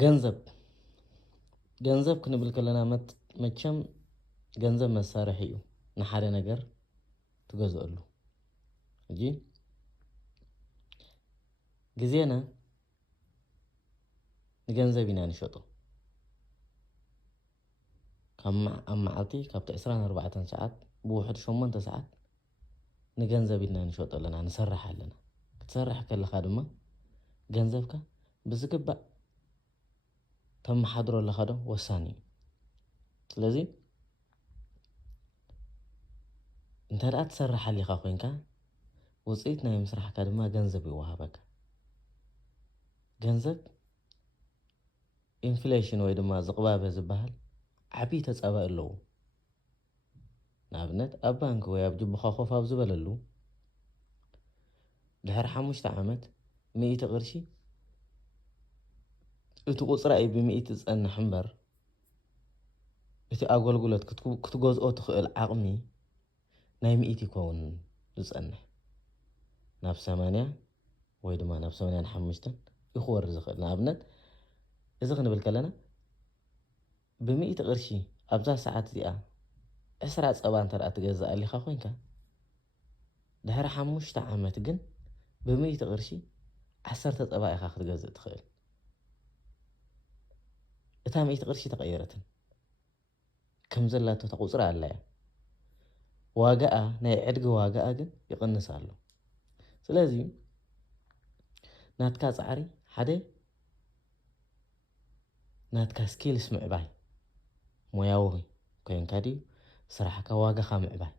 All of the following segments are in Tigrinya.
ገንዘብ ክንብል ከለና መቸም ገንዘብ መሳርሒ እዩ ንሓደ ነገር ትገዝአሉ እንጂ ግዜና ንገንዘብ ኢና ንሸጦ ኣብ መዓልቲ ካብቲ 24 ሰዓት ብውሕድ 8 ሰዓት ንገንዘብ ኢና ንሸጦ ኣለና ንሰርሕ ኣለና ክትሰርሕ ከለኻ ድማ ገንዘብካ ብዝግባእ ተመሓድሮ ኣለኻ ዶ ወሳኒ እዩ ስለዚ እንተደኣ ትሰርሕ ኣለኻ ኮይንካ ውፅኢት ናይ ምስራሕካ ድማ ገንዘብ ይወሃበካ ገንዘብ ኢንፍሌሽን ወይ ድማ ዝቕባበ ዝበሃል ዓብይ ተፃባኢ ኣለዎ ንኣብነት ኣብ ባንኪ ወይ ኣብ ጅቡኻ ኮፍ ኣብ ዝበለሉ ድሕሪ 5 ዓመት 100 ቅርሺ እቲ ቁፅራይ ብ100 ዝፀንሕ እምበር እቲ ኣገልግሎት ክትገዝኦ ትኽእል ዓቕሚ ናይ 100 ይከውን ዝፀንሕ ናብ 80 ወይ ድማ ናብ 85 ይኽወርድ ዝኽእል ንኣብነት እዚ ክንብል ከለና ብ100 ቅርሺ ኣብዛ ሰዓት እዚኣ 10 ፀባ እንተደኣ ትገዝእ ኣለኻ ኮይንካ ድሕሪ 5 ዓመት ግን ብ100 ቅርሺ 10 ፀባ ኢኻ ክትገዝእ ትኽእል እታ 100 ቅርሺ ተቐየረትን ከም ዘላቶ ተቁፅራ ኣላ እያ ዋጋኣ ናይ ዕድጊ ዋጋኣ ግን ይቕንስ ኣሎ ስለዚ ናትካ ፃዕሪ ሓደ ናትካ ስኪልስ ምዕባይ ሞያዊ ኮይንካ ድዩ ስራሕካ ዋጋኻ ምዕባይ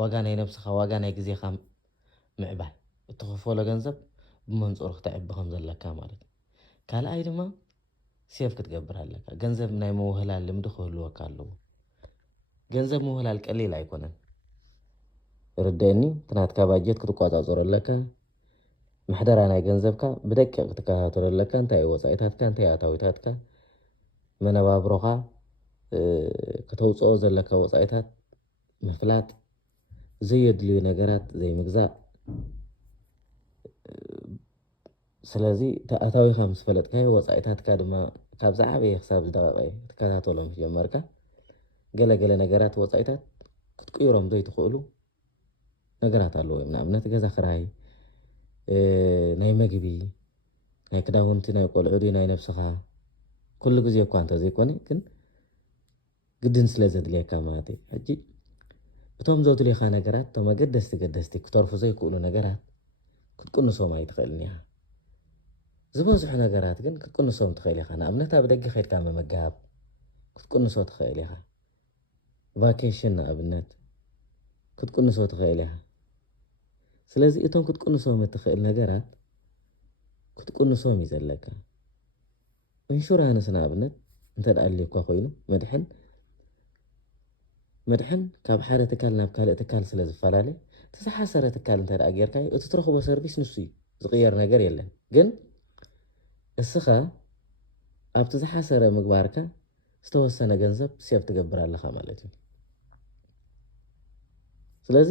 ዋጋ ናይ ነብስኻ ዋጋ ናይ ግዜኻ ምዕባይ እትኸፈሎ ገንዘብ ብመንፅሩ ክትዕቢ ከም ዘለካ ማለት እዩ ካልኣይ ድማ ሴቭ ክትገብር ኣለካ ገንዘብ ናይ ምውህላል ልምዲ ክህልወካ ኣለዎ ገንዘብ ምውህላል ቀሊል ኣይኮነን ርድአኒ ትናትካ ባጀት ክትቆፃፀሮ ኣለካ ምሕደራ ናይ ገንዘብካ ብደቂቕ ክትከታተሎ ኣለካ እንታይ ወፃኢታትካ እንታይ ኣታዊታትካ መነባብሮኻ ከተውፅኦ ዘለካ ወፃኢታት ምፍላጥ ዘየድልዩ ነገራት ዘይምግዛእ ስለዚ ኣታዊኻ ምስ ፈለጥካዮ ወፃኢታትካ ድማ ካብ ዝዓበየ ክሳብ ዝደቐቐ ትከታተሎም ጀመርካ ገለገለ ነገራት ወፃኢታት ክትቅይሮም ዘይትኽእሉ ነገራት ኣለዎ ንኣብነት ገዛ ክራይ ናይ መግቢ ናይ ክዳውንቲ ናይ ቆልዑ ናይ ነብስኻ ኩሉ ግዜ እኳ እንተዘይኮነ ግን ግድን ስለ ዘድልየካ ማለት እዩ ሕጂ እቶም ዘድልየካ ነገራት እቶም ኣገደስቲ ክተርፉ ዘይክእሉ ነገራት ክትቅንሶም ኣይትኽእልን ኢኻ ዝበዝሑ ነገራት ግን ክትቅንሶም ትኽእል ኢኻ ንኣብነት ኣብ ደገ ከይድካ ምምጋብ ክትቅንሶ ትኽእል ኢኻ ቫኬሽን ንኣብነት ክትቅንሶ ትኽእል ኢኻ ስለዚ እቶም ክትቅንሶም እትኽእል ነገራት ክትቅንሶም እዩ ዘለካ ኢንሹራንስ ንኣብነት እንተደኣ ድልየካ ኮይኑ መድሕን ካብ ሓደ ትካል ናብ ካልእ ትካል ስለ ዝፈላለ ተሰሓሰረ ትካል እንተደኣ ጌርካዮ እቲ ትረኽቦ ሰርቪስ ንሱ እዩ ዝቕየር ነገር የለን ግን እስኻ ኣብቲ ዝሓሰረ ምግባርካ ዝተወሰነ ገንዘብ ሴቭ ትገብር ኣለኻ ማለት እዩ ስለዚ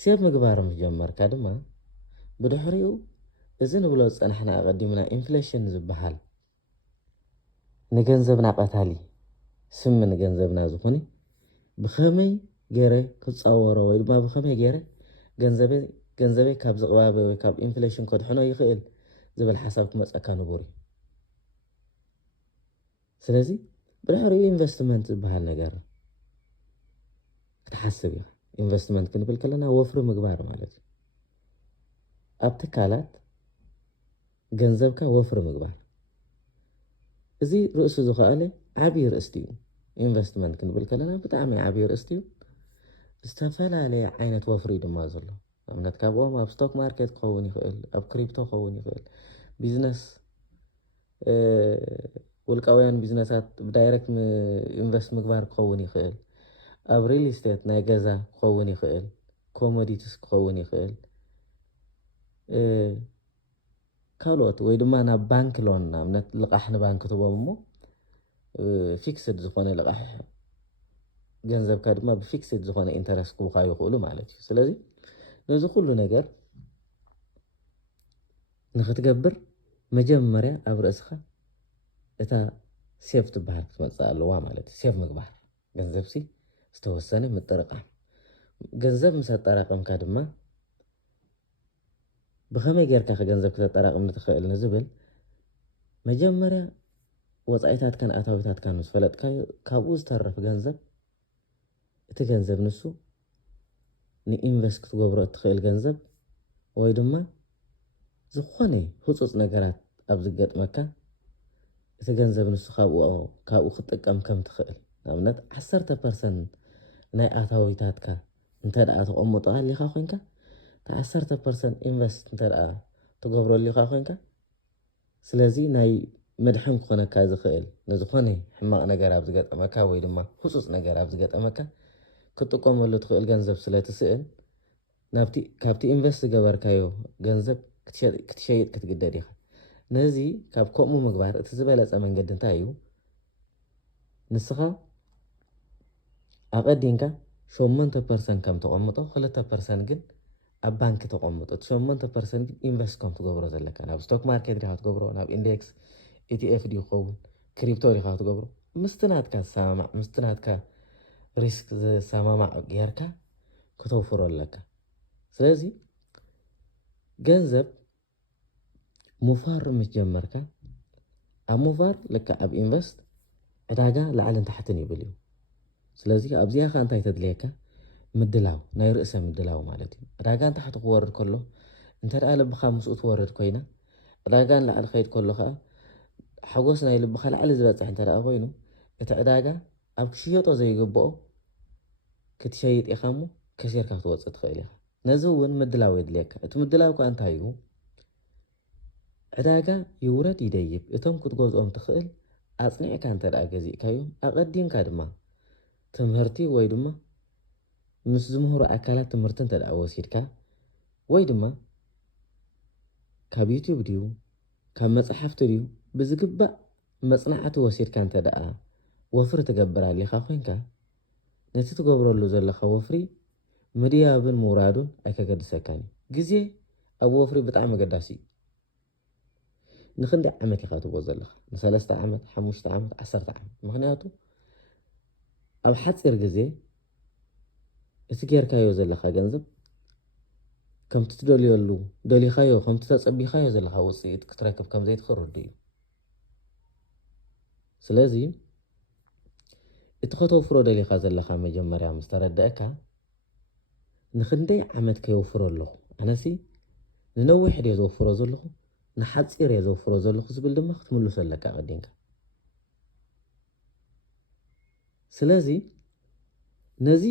ሴቭ ምግባር ምስ ጀመርካ ድማ ብድሕሪኡ እዚ ንብሎ ዝፀናሕና ኣቐዲምና ኢንፍሌሽን ዝበሃል ንገንዘብና ቀታሊ ስሚ ንገንዘብና ዝኾነ ብኸመይ ገይረ ክፃወሮ ወይ ድማ ብኸመይ ገይረ ገንዘበይ ካብ ዝቕባበ ወይ ካብ ኢንፍሌሽን ከድሕኖ ይኽእል ዝብል ሓሳብ ክመፀካ ንቡር እዩ ስለዚ ብድሕሪኡ ኢንቨስትመንት ዝበሃል ነገር ክትሓስብ ኢኻ ኢንቨስትመንት ክንብል ከለና ወፍሪ ምግባር ማለት እዩ ኣብ ትካላት ገንዘብካ ወፍሪ ምግባር እዚ ርእሱ ዝኸኣለ ዓብይ ርእስቲ እዩ ኢንቨስትመንት ክንብል ከለና ብጣዕሚ ዓብይ ርእስቲ እዩ ዝተፈላለየ ዓይነት ወፍሪ ድማ ዘሎ ንኣብነት ካብኦም ኣብ ስቶክ ማርኬት ክኸውን ይኽእል ኣብ ክሪፕቶ ክኸውን ይኽእል ቢዝነስ ውልቃውያን ቢዝነሳት ብዳይሬክት ኢንቨስት ምግባር ክኸውን ይኽእል ኣብ ሪል ስቴት ናይ ገዛ ክኸውን ይኽእል ኮሞዲቲስ ክኸውን ይኽእል ካልኦት ወይ ድማ ናብ ባንክ ሎን ንኣብነት ልቓሕ ንባንክ ትቦም እሞ ፊክስድ ዝኾነ ልቓሕ ገንዘብካ ድማ ብፊክስድ ዝኾነ ኢንተረስት ክቡካ ይኽእሉ ማለት እዩ ስለዚ ነዚ ኩሉ ነገር ንኽትገብር መጀመርያ ኣብ ርእስኻ እታ ሴፍ ትበሃል ክትመፅእ ኣለዋ ማለት እዩ ሴፍ ምግባር ገንዘብሲ ዝተወሰነ ምጥርቃም ገንዘብ ምስ ኣጠራቅምካ ድማ ብኸመይ ጌርካ ገንዘብ ክተጠራቅም ትኽእል ንዝብል መጀመርያ ወፃኢታትካን ኣታዊታትካን ምስ ፈለጥካዮ ካብኡ ዝተረፍ ገንዘብ እቲ ገንዘብ ንሱ ንኢንቨስት ክትገብሮ እትኽእል ገንዘብ ወይ ድማ ዝኾነ ህፁፅ ነገራት ኣብ ዝገጥመካ እቲ ገንዘብ ንሱ ካብኡ ክትጥቀም ከም ትኽእል ንኣብነት 10% ናይ ኣታዊታትካ እንተደኣ ተቐምጦ ሃሊኻ ኮይንካ እቲ 10% ኢንቨስት እንተደኣ ትገብረሉ ኢኻ ኮይንካ ስለዚ ናይ መድሕን ክኾነካ ዝኽእል ንዝኾነ ሕማቕ ነገር ኣብ ዝገጠመካ ወይ ድማ ህፁፅ ነገር ኣብ ዝገጠመካ ክትጥቀመሉ ትኽእል ገንዘብ ስለትስእን ካብቲ ኢንቨስት ዝገበርካዮ ገንዘብ ክትሸይጥ ክትግደድ ኢኻ ነዚ ካብ ከምኡ ምግባር እቲ ዝበለፀ መንገዲ እንታይ እዩ ንስኻ ኣቐዲንካ 8% ከም ተቐምጦ 2% ግን ኣብ ባንኪ ተቐምጦ 8% ግን ኢንቨስት ከም ትገብሮ ዘለካ ናብ ስቶክ ማርኬት ዲኻ ትገብሮ ናብ ኢንዴክስ ETF ዲ ይኸውን ክሪፕቶ ዲኻ ትገብሮ ምስትናትካ ዝሰማማዕ ምስትናትካ ሪስክ ዝሰማማዕ ጌርካ ከተውፍሮ ኣለካ ስለዚ ገንዘብ ሙፋር ምስ ጀመርካ ኣብ ሙፋር ልካ ኣብ ኢንቨስት ዕዳጋ ላዕልን ታሕትን ይብል እዩ ስለዚ ኣብዚኣ ኸ እንታይ ተድልየካ ምድላው ናይ ርእሰ ምድላው ማለት እዩ ዕዳጋ ንታሕቲ ክወርድ ከሎ እንተደኣ ልብኻ ምስኡ ትወርድ ኮይና ዕዳጋ ንላዕሊ ከይድ ከሎ ከዓ ሓጎስ ናይ ልብኻ ላዕሊ ዝበፅሕ እንተደኣ ኮይኑ እቲ ዕዳጋ ኣብ ክሽየጦ ዘይግብኦ ክትሸይጥ ኢኻ እሞ ከሲርካ ክትወፅእ ትኽእል ኢኻ ነዚ እውን ምድላው የድልየካ እቲ ምድላው ከዓ እንታይ እዩ ዕዳጋ ይውረድ ይደይብ እቶም ክትገዝኦም ትኽእል ኣፅኒዕካ እንተደኣ ገዚእካዮም ኣቐዲምካ ድማ ትምህርቲ ወይ ድማ ምስ ዝምህሩ ኣካላት ትምህርቲ እንተደኣ ወሲድካ ወይ ድማ ካብ ዩቲዩብ ድዩ ካብ መፅሓፍቲ ድዩ ብዝግባእ መፅናዕቲ ወሲድካ እንተደኣ ወፍሪ ትገብር ኣሊኻ ኮይንካ ነቲ ትገብረሉ ዘለኻ ወፍሪ ምድያብን ምውራዱን ኣይከገድሰካን ግዜ ኣብ ወፍሪ ብጣዕሚ ኣገዳሲ እዩ ንክንደይ ዓመት ኢኻ ትቦ ዘለኻ ን3 ዓመት 5 ዓመት 10 ዓመት ምክንያቱ ኣብ ሓፂር ግዜ እቲ ጌርካዮ ዘለኻ ገንዘብ ከምቲ ትደልየሉ ደሊኻዮ ከምቲ ተፀቢኻዮ ዘለኻ ውፅኢት ክትረክብ ከም ዘይትኽርዱ እዩ ስለዚ እቲ ከተወፍሮ ደሊኻ ዘለኻ መጀመርያ ምስ ተረድአካ ንክንደይ ዓመት ከየወፍሮ ኣለኹ ኣነሲ ንነዊሕ ድየ ዘወፍሮ ዘለኹ ንሓፂር እየ ዘወፍሮ ዘለኹ ዝብል ድማ ክትምልሶ ኣለካ ቀዲምካ ስለዚ ነዚ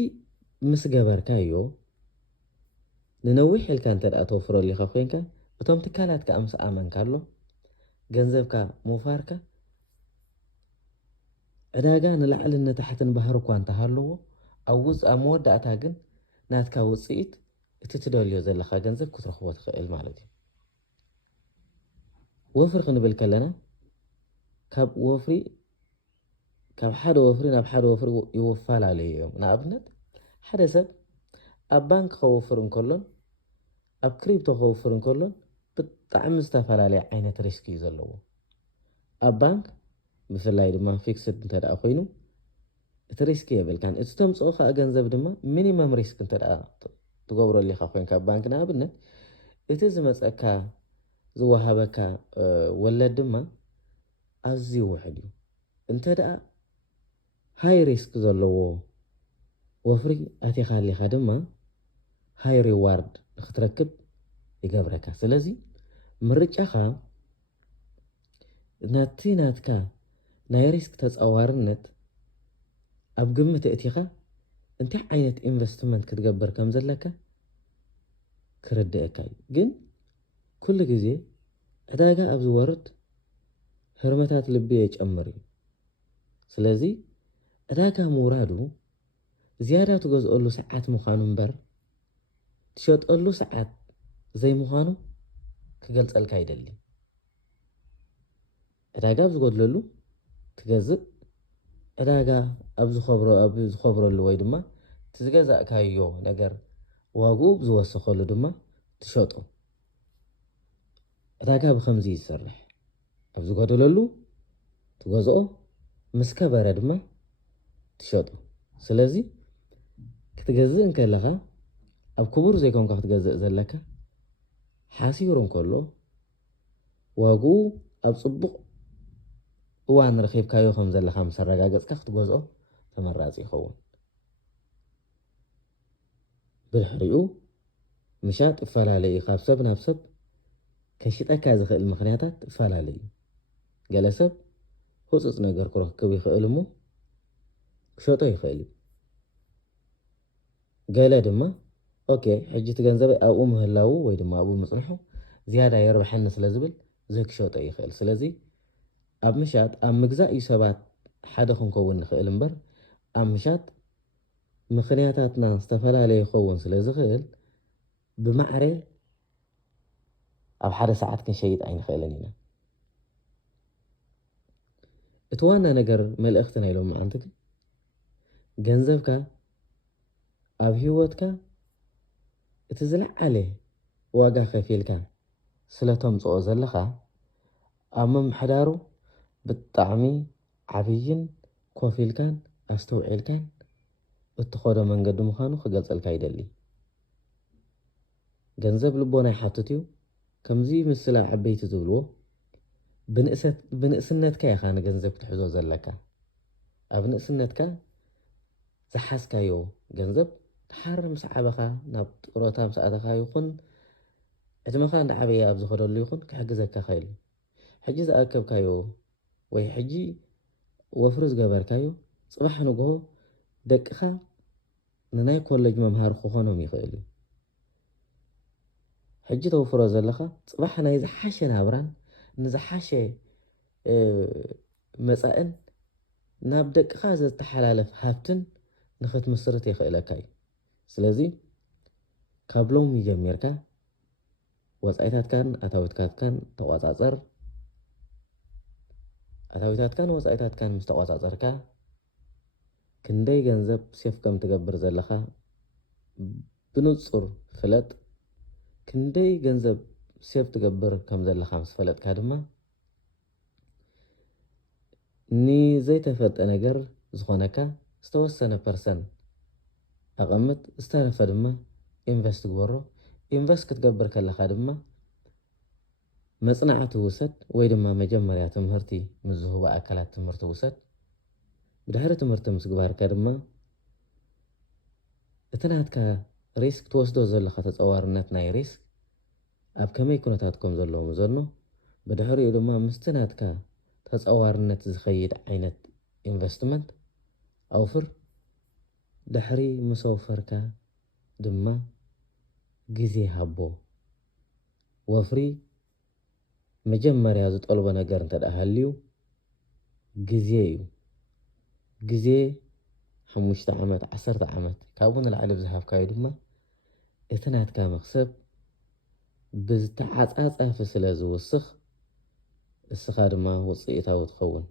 ምስ ገበርካዮ ንነዊሕ ኢልካ እንተደኣ ተወፍረሉ ኢኻ ኮይንካ እቶም ትካላትካ ምስ ኣመንካ ኣሎ ገንዘብካ ምውፋርካ ዕዳጋ ንላዕልን ንታሕትን ባህሪ እኳ እንተሃለዎ ኣብ መወዳእታ ግን ናትካ ውፅኢት እቲ ትደልዮ ዘለኻ ገንዘብ ክትረኽቦ ትኽእል ማለት እዩ ወፍሪ ክንብል ከለና ካብ ሓደ ወፍሪ ናብ ሓደ ወፍሪ ይወፋላለዩ እዮም ንኣብነት ሓደ ሰብ ኣብ ባንክ ከወፍር እንከሎን ኣብ ክሪፕቶ ከወፍር እንከሎን ብጣዕሚ ዝተፈላለየ ዓይነት ሪስክ እዩ ዘለዎ ኣብ ባንክ ብፍላይ ድማ ፊክስድ እንተደኣ ኮይኑ እቲ ሪስክ የብልካን እቲ ተምፅኦ ከዓ ገንዘብ ድማ ሚኒመም ሪስክ እንተደኣ ትገብረሉ ኢኻ ኮይንካ ኣብ ባንክ ንኣብነት እቲ ዝመፀካ ዝወሃበካ ወለድ ድማ ኣዝዩ ውሕድ እዩ እንተደኣ ሃይ ሪስክ ዘለዎ ወፍሪ ኣቲኻ ኣሊኻ ድማ ሃይ ሪዋርድ ንክትረክብ ይገብረካ ስለዚ ምርጫኻ ናቲ ናትካ ናይ ሪስክ ተፃዋርነት ኣብ ግምት እቲኻ እንታይ ዓይነት ኢንቨስትመንት ክትገብር ከም ዘለካ ክርድአካ እዩ ግን ኩሉ ግዜ ዕዳጋ ኣብ ዝወርድ ህርመታት ልቢ የጨምር እዩ ስለዚ ዕዳጋ ምውራዱ ዝያዳ ትገዝአሉ ሰዓት ምዃኑ እምበር ትሸጠሉ ሰዓት ዘይምዃኑ ክገልፀልካ አይደሊ ዕዳጋ ኣብ ዝጎድለሉ ትገዝእ ዕዳጋ ኣብ ዝኸብረሉ ወይ ድማ ትዝገዛእካዮ ነገር ዋግኡ ዝወሰኸሉ ድማ ትሸጦ ዕዳጋ ብከምዚ ይሰርሕ ኣብ ዝጎደለሉ ትገዝኦ ምስ ከበረ ድማ ትሸጦ ስለዚ ክትገዝእ እንከለኻ ኣብ ክቡር ዘይኮንካ ክትገዝእ ዘለካ ሓሲሩ እንከሎ ዋግኡ ኣብ ፅቡቕ እዋን ረኺብካዮ ከም ዘለካ ምስ ኣረጋገፅካ ክትገዝኦ ተመራፂ ይኸውን ብድሕሪኡ ምሻጥ ይፈላለዩ ካብ ሰብ ናብ ሰብ ከሽጠካ ዝኽእል ምክንያታት ይፈላለዩ ገለ ሰብ ህፁፅ ነገር ክረክብ ይኽእል እሞ ክሸጦ ይኽእል እዩ ገለ ድማ ኦኬ ሕጂ እቲ ገንዘበይ ኣብኡ ምህላው ወይ ድማ ኣብኡ ምፅንሑ ዝያዳ የርብሐኒ ስለ ዝብል ክሸጦ ይኽእል ስለዚ ኣብ ምሻጥ ኣብ ምግዛእ እዩ ሰባት ሓደ ክንከውን ንኽእል እምበር ኣብ ምሻጥ ምክንያታትና ዝተፈላለየ ይኸውን ስለ ዝኽእል ብማዕረ ኣብ ሓደ ሰዓት ክንሸይጥ ኣይንኽእልን ኢና እቲ ዋና ነገር መልእኽቲ ናይ ሎም መዓልቲ ግን ገንዘብካ ኣብ ሂወትካ እቲ ዝለዓለ ዋጋ ከፊልካ ስለተምፅኦ ዘለኻ ኣብ ምምሕዳሩ ብጣዕሚ ዓብይን ኮፍ ኢልካን ኣስተውዒልካን እትኸዶ መንገዲ ምዃኑ ክገልፀልካ ይደሊ ገንዘብ ልቦና ይሓትት እዩ ከምዚ ምስላ ዓበይቲ ዝብልዎ ብንእስነትካ ኢኻ ንገንዘብ ክትሕዞ ዘለካ ኣብ ንእስነትካ ዝሓዝካዮ ገንዘብ ድሓር ምስ ዓበኻ ናብ ጡረታ ምስ ኣተኻ ይኹን ዕድመኻ እንዳዓበየ ኣብ ዝኸደሉ ይኹን ክሕግዘካ ኸይሉ ሕጂ ዝኣከብካዮ ወይ ሕጂ ወፍሪ ዝገበርካዮ ፅባሕ ንግሆ ደቅኻ ንናይ ኮሌጅ መምሃሪ ክኾኖም ይኽእል እዩ ሕጂ ተወፍሮ ዘለኻ ፅባሕ ናይ ዝሓሸ ናብራን ንዝሓሸ መፃእን ናብ ደቅኻ ዝተሓላለፍ ሃብትን ንኽትምስርት ይኽእለካ እዩ ስለዚ ካብ ሎሚ ጀሚርካ ወፃኢታትካን ኣታዊትካትካን ተቆፃፀር ኣታዊታትካን ወፃኢታትካን ምስ ተቆፃፀርካ ክንደይ ገንዘብ ሴፍ ከም ትገብር ዘለኻ ብንፁር ፍለጥ ክንደይ ገንዘብ ሴፍ ትገብር ከም ዘለኻ ምስ ፈለጥካ ድማ ንዘይተፈጠ ነገር ዝኾነካ ዝተወሰነ ፐርሰንት ኣቐምጥ ዝተረፈ ድማ ኢንቨስት ግበሮ ኢንቨስት ክትገብር ከለኻ ድማ መጽናዕቲ ውሰድ ወይ ድማ መጀመርያ ትምህርቲ ምስ ዝህቡ ኣካላት ትምህርቲ ውሰድ ብድሕሪ ትምህርቲ ምስ ግባርካ ድማ እቲ ናትካ ሪስክ ትወስዶ ዘለኻ ተፀዋርነት ናይ ሪስክ ኣብ ከመይ ኩነታት ከም ዘለዎ ምዘኖ ብድሕሪኡ ድማ ምስቲ ናትካ ተፀዋርነት ዝኸይድ ዓይነት ኢንቨስትመንት ኣውፍር ድሕሪ ምስ ኣውፈርካ ድማ ግዜ ሃቦ ወፍሪ መጀመርያ ዝጠልቦ ነገር እንተደሃልዩ ግዜ እዩ ግዜ 5 ዓመት 10 ዓመት ካብኡ ንላዕሊ ብዝሃብካዮ ድማ እቲ ናትካ መክሰብ ብዝተዓፃፀፈ ስለ ዝውስኽ እስኻ ድማ ውፅኢታዊ ትኸውን